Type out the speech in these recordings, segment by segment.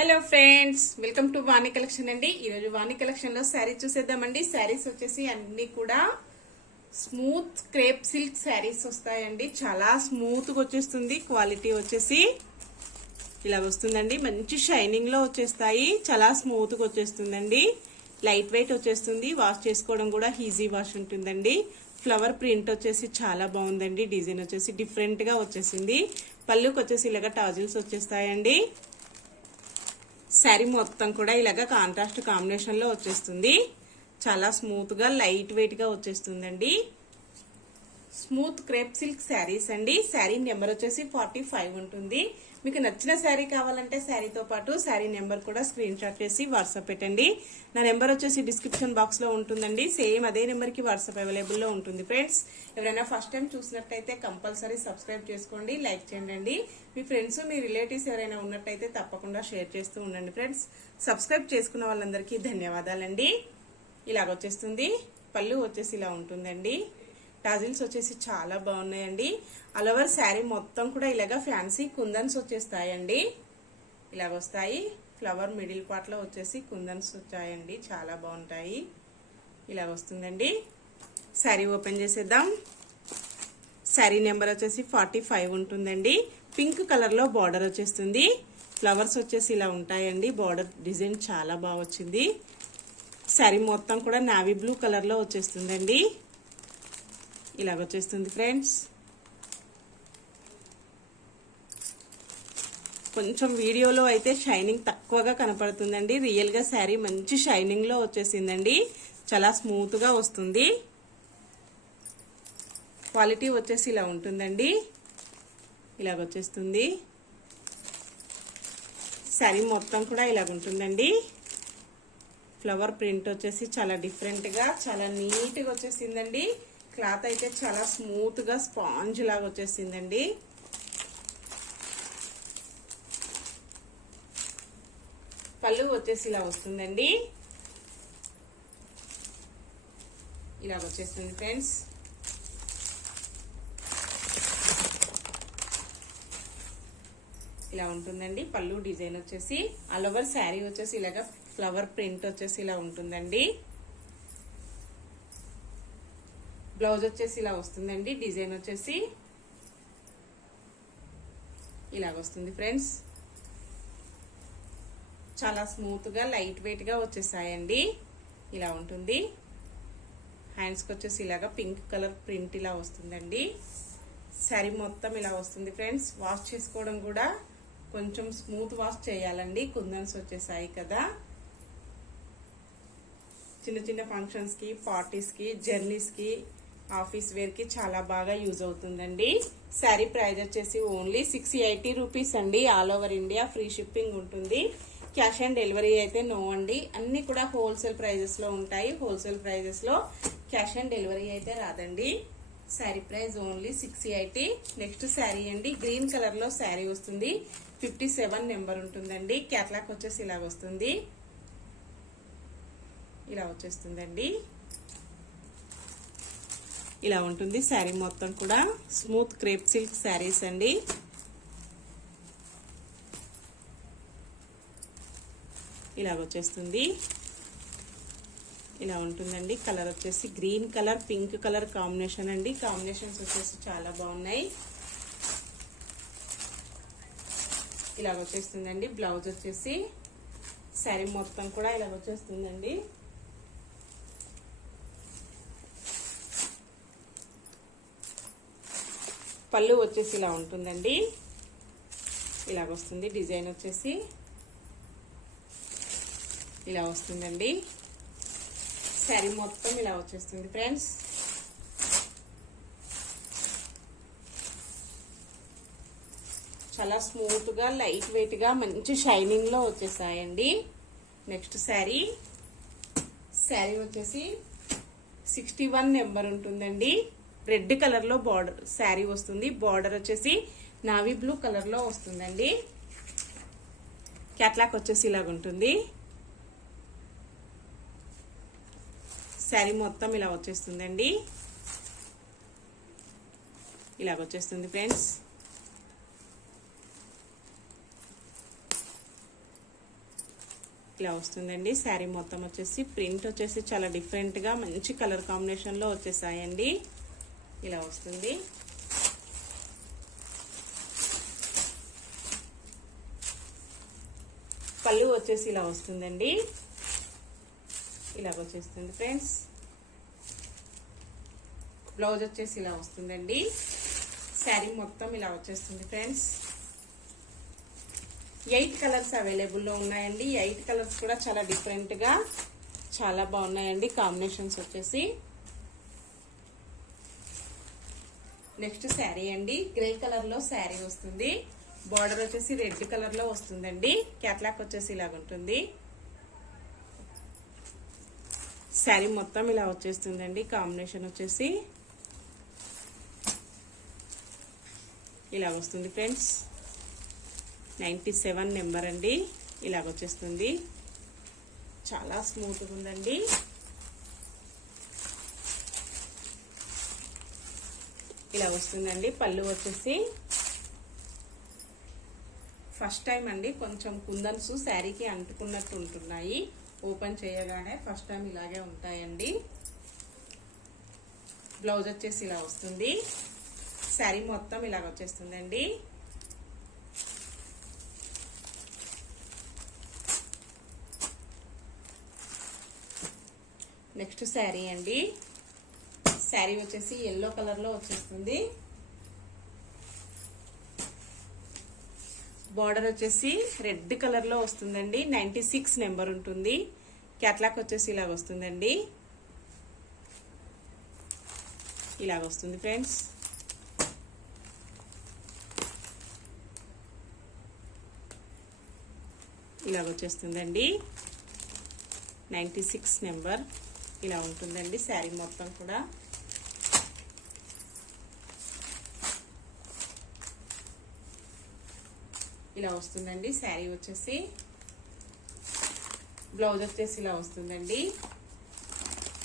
Hello friends, welcome to Vani collection అండి. ఈరోజు వాణి collection లో శారీ చూసేద్దామండి. శారీస్ వచ్చేసి అన్ని కూడా స్మూత్ క్రేప్ సిల్క్ శారీస్ వస్తాయండి. చాలా స్మూత్ గా వచ్చేస్తుంది. క్వాలిటీ వచ్చేసి ఇలా వస్తుందండి. మంచి షైనింగ్ లో వచ్చేస్తాయి. చాలా స్మూత్ గా వచ్చేస్తుందండి. లైట్ వెయిట్ వచ్చేస్తుంది. వాష్ చేసుకోవడం కూడా ఈజీ వాష్ ఉంటుందండి. ఫ్లవర్ ప్రింట్ వచ్చేసి చాలా బాగుందండి. డిజైన్ వచ్చేసి డిఫరెంట్ గా వచ్చేసింది. పళ్ళుకి వచ్చేసి ఇలాగ టాజిల్స్ వచ్చేస్తాయండి. శారీ మొత్తం కూడా ఇలాగ కాంట్రాస్ట్ కాంబినేషన్ లో వచ్చేస్తుంది. చాలా స్మూత్ గా లైట్ వెయిట్ గా వచ్చేస్తుందండి. స్మూత్ క్రేప్ సిల్క్ శారీస్ అండి. శారీ నెంబర్ వచ్చేసి 45 ఉంటుంది. మీకు నచ్చిన శారీ కావాలంటే శారీతో పాటు శారీ నెంబర్ కూడా స్క్రీన్ షాట్ చేసి వాట్సాప్ పెట్టండి. నా నెంబర్ వచ్చేసి డిస్క్రిప్షన్ బాక్స్ లో ఉంటుందండి. సేమ్ అదే నెంబర్ కి వాట్సాప్ అవైలబుల్ లో ఉంటుంది. ఫ్రెండ్స్, ఎవరైనా ఫస్ట్ టైం చూసినట్టయితే కంపల్సరీ సబ్స్క్రైబ్ చేసుకోండి, లైక్ చేయండి. మీ ఫ్రెండ్స్ మీ రిలేటివ్స్ ఎవరైనా ఉన్నట్టయితే తప్పకుండా షేర్ చేస్తూ ఉండండి. ఫ్రెండ్స్, సబ్స్క్రైబ్ చేసుకున్న వాళ్ళందరికీ ధన్యవాదాలండి. ఇలాగొచ్చేస్తుంది. పళ్ళు వచ్చేసి ఇలా ఉంటుందండి. టాజిల్స్ వచ్చేసి చాలా బాగున్నాయండి. ఆల్ ఓవర్ శారీ మొత్తం కూడా ఇలాగా ఫ్యాన్సీ కుందన్స్ వచ్చేస్తాయండి. ఇలాగొస్తాయి. ఫ్లవర్ మిడిల్ పార్ట్ లో వచ్చేసి కుందన్స్ వచ్చాయండి. చాలా బాగుంటాయి. ఇలాగొస్తుందండి. శారీ ఓపెన్ చేసేద్దాం. శారీ నెంబర్ వచ్చేసి 45 ఉంటుందండి. పింక్ కలర్ లో బార్డర్ వచ్చేస్తుంది. ఫ్లవర్స్ వచ్చేసి ఇలా ఉంటాయండి. బార్డర్ డిజైన్ చాలా బాగా వచ్చింది. శారీ మొత్తం కూడా నావీ బ్లూ కలర్ లో వచ్చేస్తుందండి. ఇలాగొచ్చేస్తుంది ఫ్రెండ్స్. కొంచెం వీడియోలో అయితే షైనింగ్ తక్కువగా కనపడుతుందండి. రియల్ గా శారీ మంచి షైనింగ్ లో వచ్చేసిందండి. చాలా స్మూత్ గా వస్తుంది. క్వాలిటీ వచ్చేసి ఇలా ఉంటుందండి. ఇలాగొచ్చేస్తుంది. శారీ మొత్తం కూడా ఇలాగుంటుందండి. ఫ్లవర్ ప్రింట్ వచ్చేసి చాలా డిఫరెంట్ గా చాలా నీట్ గా వచ్చేసిందండి. క్లాత్ అయితే చాలా స్మూత్ గా స్పాంజ్ లాగా వచ్చేసిందండి. పళ్ళు వచ్చేసి ఇలా వస్తుందండి. ఇలా వచ్చేస్తుంది ఫ్రెండ్స్. ఇలా ఉంటుందండి. పళ్ళు డిజైన్ వచ్చేసి ఆల్ ఓవర్ శారీ వచ్చేసి ఇలాగా ఫ్లవర్ ప్రింట్ వచ్చేసి ఇలా ఉంటుందండి. బ్లౌజ్ వచ్చేసి ఇలా వస్తుందండి. డిజైన్ వచ్చేసి ఇలాగొస్తుంది ఫ్రెండ్స్. చాలా స్మూత్ గా లైట్ వెయిట్ గా వచ్చేసాయండి. ఇలా ఉంటుంది. హ్యాండ్స్ కి వచ్చేసి ఇలాగా పింక్ కలర్ ప్రింట్ ఇలా వస్తుందండి. శారీ మొత్తం ఇలా వస్తుంది ఫ్రెండ్స్. వాష్ చేసుకోవడం కూడా కొంచెం స్మూత్ వాష్ చేయాలండి. కుందన్స్ వచ్చేసాయి కదా. చిన్న చిన్న ఫంక్షన్స్ కి, పార్టీస్ కి, జర్నీస్ కి, ఆఫీస్ వేర్ కి చాలా బాగా యూజ్ అవుతుందండి. శారీ ప్రైస్ వచ్చేసి ఓన్లీ 680 రూపీస్ అండి. All over India free shipping ఉంటుంది. క్యాష్ ఆన్ డెలివరీ అయితే నో అండి. అన్ని కూడా హోల్సేల్ ప్రైజెస్ లో ఉంటాయి. హోల్సేల్ ప్రైజెస్ లో క్యాష్ ఆన్ డెలివరీ అయితే రాదండి. Sari price only 680. Next sari అండి. గ్రీన్ కలర్ లో శారీ వస్తుంది. 57 నెంబర్ ఉంటుందండి. క్యాట్లాక్ వచ్చేసి ఇలా వస్తుంది. ఇలా వచ్చేస్తుందండి. ఇలా ఉంటుంది శారీ మొత్తం కూడా. స్మూత్ క్రేప్ సిల్క్ శారీస్ అండి. ఇలాగొచ్చేస్తుంది. ఇలా ఉంటుందండి. కలర్ వచ్చేసి green colour, pink colour combination అండి. కాంబినేషన్స్ వచ్చేసి చాలా బాగున్నాయి. ఇలాగొచ్చేస్తుందండి. బ్లౌజ్ వచ్చేసి శారీ మొత్తం కూడా ఇలాగొచ్చేస్తుందండి. పళ్ళు వచ్చేసి ఇలా ఉంటుందండి. ఇలాగొస్తుంది. డిజైన్ వచ్చేసి ఇలా వస్తుందండి. శారీ మొత్తం ఇలా వచ్చేస్తుంది ఫ్రెండ్స్. చాలా స్మూత్ గా లైట్ వెయిట్ గా మంచి షైనింగ్ లో వచ్చేసాయండి. నెక్స్ట్ శారీ. శారీ వచ్చేసి 61 నెంబర్ ఉంటుందండి. రెడ్ కలర్ లో బార్డర్ శారీ వస్తుంది. బార్డర్ వచ్చేసి నావీ బ్లూ కలర్ లో వస్తుందండి. క్యాట్లాక్ వచ్చేసి ఇలాగ ఉంటుంది. శారీ మొత్తం ఇలా వచ్చేస్తుందండి. ఇలాగొచ్చేస్తుంది ఫ్రెండ్స్. ఇలా వస్తుందండి. శారీ మొత్తం వచ్చేసి ప్రింట్ వచ్చేసి చాలా డిఫరెంట్ గా మంచి కలర్ కాంబినేషన్ లో వచ్చేసాయండి. ఇలా వస్తుంది. పళ్ళు వచ్చేసి ఇలా వస్తుందండి. ఇలా వచ్చేస్తుంది ఫ్రెండ్స్. బ్లౌజ్ వచ్చేసి ఇలా వస్తుందండి. శారీ మొత్తం ఇలా వచ్చేస్తుంది ఫ్రెండ్స్. 8 కలర్స్ అవైలబుల్లో ఉన్నాయండి. 8 కలర్స్ కూడా చాలా డిఫరెంట్ గా చాలా బాగున్నాయండి కాంబినేషన్స్ వచ్చేసి. నెక్స్ట్ శారీ అండి. గ్రే కలర్ లో శారీ వస్తుంది. బార్డర్ వచ్చేసి రెడ్ కలర్ లో వస్తుందండి. క్యాట్లాక్ వచ్చేసి ఇలాగ ఉంటుంది. శారీ మొత్తం ఇలా వచ్చేస్తుందండి. కాంబినేషన్ వచ్చేసి ఇలా వస్తుంది ఫ్రెండ్స్. 97 నెంబర్ అండి. ఇలాగ వచ్చేస్తుంది. చాలా స్మూత్గా ఉందండి. ఇలా వస్తుందండి. పళ్ళు వచ్చేసి ఫస్ట్ టైం అండి. కొంచెం కుందన్స్ శారీకి అంటుకున్నట్టు ఉంటున్నాయి. ఓపెన్ చేయగానే ఫస్ట్ టైం ఇలాగే ఉంటాయండి. బ్లౌజ్ వచ్చేసి ఇలా వస్తుంది. శారీ మొత్తం ఇలాగ వచ్చేస్తుందండి. నెక్స్ట్ శారీ అండి. శారీ వచ్చేసి ఎల్లో కలర్ లో వచ్చేస్తుంది. బార్డర్ వచ్చేసి రెడ్ కలర్ లో వస్తుందండి. 96 నెంబర్ ఉంటుంది. క్యాట్లాక్ వచ్చేసి ఇలాగ వస్తుందండి. ఇలాగ వస్తుంది ఫ్రెండ్స్. ఇలాగ వచ్చేస్తుందండి. 96 నెంబర్ ఇలా ఉంటుందండి. శారీ మొత్తం కూడా ఇలా వస్తుందండి. శారీ వచ్చేసి బ్లౌజ్ వచ్చేసి ఇలా వస్తుందండి.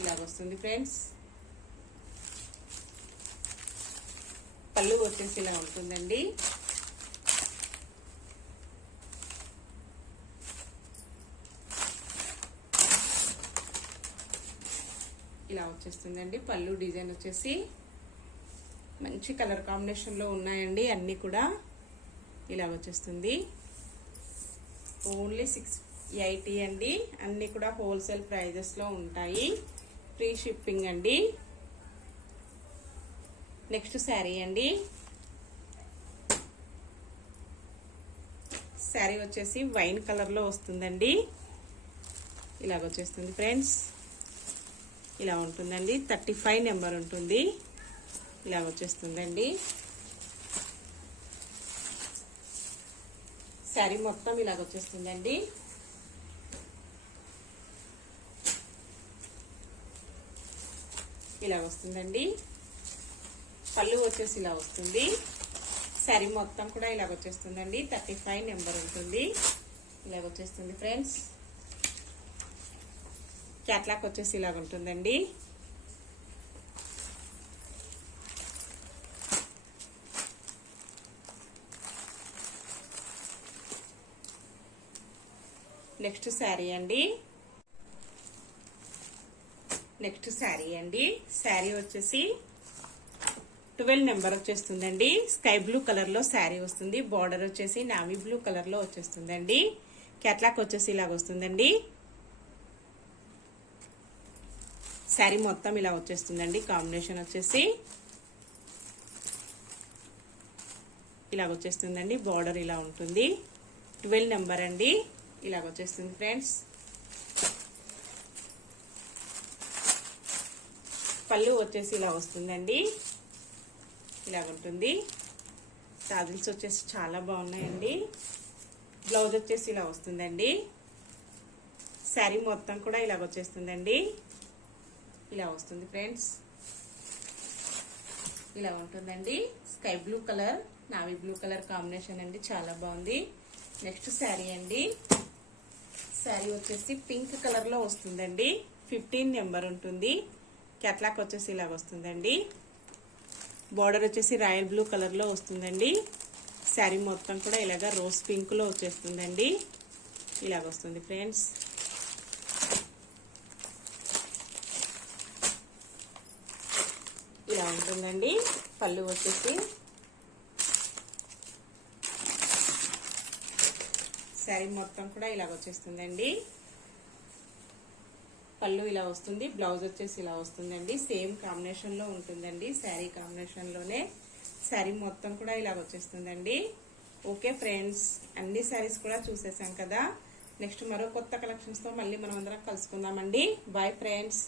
ఇలాగ వస్తుంది ఫ్రెండ్స్. పళ్ళు వచ్చేసి ఇలా ఉంటుందండి. ఇలా వచ్చేస్తుందండి. పళ్ళు డిజైన్ వచ్చేసి మంచి కలర్ కాంబినేషన్ లో ఉన్నాయండి. అన్ని కూడా ఇలా వచ్చేస్తుంది. ఓన్లీ 680 అండి. అన్ని కూడా హోల్సేల్ ప్రైజెస్ లో ఉంటాయి. ఫ్రీ షిప్పింగ్ అండి. నెక్స్ట్ శారీ అండి. శారీ వచ్చేసి వైన్ కలర్ లో వస్తుందండి. ఇలాగ వచ్చేస్తుంది ఫ్రెండ్స్. ఇలా ఉంటుందండి. 35 నెంబర్ ఉంటుంది. ఇలా వచ్చేస్తుందండి. శారీ మొత్తం ఇలాగ వచ్చేస్తుందండి. ఇలా వస్తుందండి. పళ్ళు వచ్చేసి ఇలా వస్తుంది. శారీ మొత్తం కూడా ఇలాగ వచ్చేస్తుందండి. 35 నెంబర్ ఉంటుంది. ఇలాగ వచ్చేస్తుంది ఫ్రెండ్స్. క్యాట్లాక్ వచ్చేసి ఇలాగ ఉంటుందండి. నెక్స్ట్ శారీ అండి. శారీ వచ్చేసి 12 నెంబర్ వచ్చేస్తుందండి. స్కై బ్లూ కలర్ లో శారీ వస్తుంది. బార్డర్ వచ్చేసి నావీ బ్లూ కలర్ లో వచ్చేస్తుందండి. క్యాట్లాక్ వచ్చేసి ఇలాగ వస్తుందండి. శారీ మొత్తం ఇలా వచ్చేస్తుందండి. కాంబినేషన్ వచ్చేసి ఇలాగ వచ్చేస్తుందండి. బార్డర్ ఇలా ఉంటుంది. 12 నెంబర్ అండి. ఇలాగ వచ్చేస్తుంది ఫ్రెండ్స్. పళ్ళు వచ్చేసి ఇలా వస్తుందండి. ఇలాగ ఉంటుంది. టాజిల్స్ వచ్చేసి చాలా బాగున్నాయండి. బ్లౌజ్ వచ్చేసి ఇలా వస్తుందండి. శారీ మొత్తం కూడా ఇలాగ వచ్చేస్తుందండి. ఇలా వస్తుంది ఫ్రెండ్స్. ఇలా ఉంటుందండి. Sky blue colour navy blue colour combination అండి. చాలా బాగుంది. నెక్స్ట్ శారీ అండి. శారీ వచ్చేసి పింక్ కలర్ లో వస్తుందండి. 15 నెంబర్ ఉంటుంది. క్యాట్లాక్ వచ్చేసి ఇలాగ వస్తుందండి. బార్డర్ వచ్చేసి రాయల్ బ్లూ కలర్ లో వస్తుందండి. శారీ మొత్తం కూడా ఇలాగా రోజ్ పింక్ లో వచ్చేస్తుందండి. ఇలాగ వస్తుంది ఫ్రెండ్స్. ఇలా ఉంటుందండి పళ్ళు వచ్చేసి. శారీ మొత్తం కూడా ఇలాగ వచ్చేస్తుందండి. పళ్ళు ఇలా వస్తుంది, బ్లౌజ్ వచ్చేసి ఇలా వస్తుందండి. సేమ్ కాంబినేషన్ లో ఉంటుందండి, శారీ కాంబినేషన్ లోనే. శారీ మొత్తం కూడా ఇలా వచ్చేస్తుందండి. ఓకే ఫ్రెండ్స్, అన్ని శారీస్ కూడా చూసేసాం కదా. నెక్స్ట్ మరో కొత్త కలెక్షన్స్ తో మళ్ళీ మనం అందరం కలుసుకుందామండి. Bye friends.